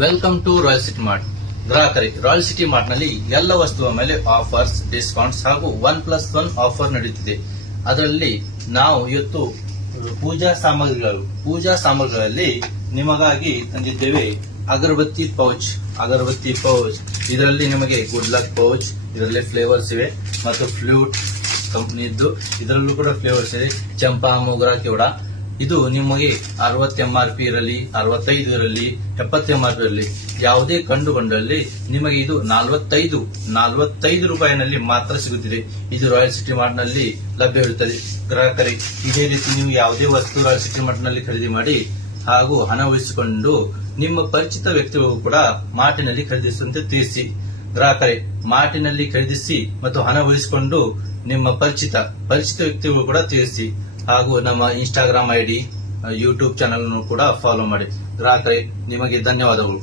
Welcome to Royal City Mart. ಗ್ರಾಹಕರಿಗೆ Royal City Mart ನಲ್ಲಿ ಎಲ್ಲ ವಸ್ತುವ ಮೇಲೆ ಆಫರ್ಸ್, ಡಿಸ್ಕೌಂಟ್ಸ್ ಹಾಗೂ 1+1 ಆಫರ್ ನಡೆಯುತ್ತಿದೆ. ಅದರಲ್ಲಿ ನಾವು ಇವತ್ತು ಪೂಜಾ ಸಾಮಗ್ರಿಗಳಲ್ಲಿ ನಿಮಗಾಗಿ ತಂದಿದ್ದೇವೆ ಅಗರಬತ್ತಿ ಪೌಚ್. ಇದರಲ್ಲಿ ನಿಮಗೆ ಗುಡ್ ಲಕ್ ಪೌಚ್, ಇದರಲ್ಲಿ ಫ್ಲೇವರ್ಸ್ ಇವೆ ಮತ್ತು ಫ್ಲೂಟ್ ಕಂಪನಿದ್ದು, ಇದರಲ್ಲೂ ಕೂಡ ಫ್ಲೇವರ್ಸ್ ಇದೆ. ಚಂಪಾ, ಮೊಗರಾ, ಕೆವಡ. ಇದು ನಿಮಗೆ 60 MRP ಇರಲಿ, 65 ಇರಲಿ, 70 MRP ಇರಲಿ, ಯಾವುದೇ ಕಂಡು ಬಂದಲ್ಲಿ ನಿಮಗೆ ಇದು 45 ರೂಪಾಯಿನಲ್ಲಿ ಮಾತ್ರ ಸಿಗುತ್ತಿದೆ. ಇದು ರಾಯಲ್ ಸಿಟಿ ಮಾರ್ಟ್ ನಲ್ಲಿ ಲಭ್ಯವಿರುತ್ತದೆ. ಗ್ರಾಹಕರೇ, ಇದೇ ರೀತಿ ನೀವು ಯಾವುದೇ ವಸ್ತು ರಾಯಲ್ ಸಿಟಿ ಮಾರ್ಟ್ ನಲ್ಲಿ ಖರೀದಿ ಮಾಡಿ ಹಾಗೂ ಹಣ ಉಳಿಸಿಕೊಂಡು ನಿಮ್ಮ ಪರಿಚಿತ ವ್ಯಕ್ತಿಗಳು ಕೂಡ ಮಾರ್ಟಿನಲ್ಲಿ ಖರೀದಿಸುವಂತೆ ತಿಳಿಸಿ. ಗ್ರಾಹಕರೇ, ಮಾರ್ಟಿನಲ್ಲಿ ಖರೀದಿಸಿ ಮತ್ತು ಹಣ ಉಳಿಸಿಕೊಂಡು ನಿಮ್ಮ ಪರಿಚಿತ ವ್ಯಕ್ತಿಗಳು ಕೂಡ ತಿಳಿಸಿ. ಹಾಗೂ ನಮ್ಮ ಇನ್ಸ್ಟಾಗ್ರಾಮ್ ID, ಯೂಟ್ಯೂಬ್ ಚಾನೆಲ್ ಕೂಡ ಫಾಲೋ ಮಾಡಿ. ಗ್ರಾಹಕರೇ, ನಿಮಗೆ ಧನ್ಯವಾದಗಳು.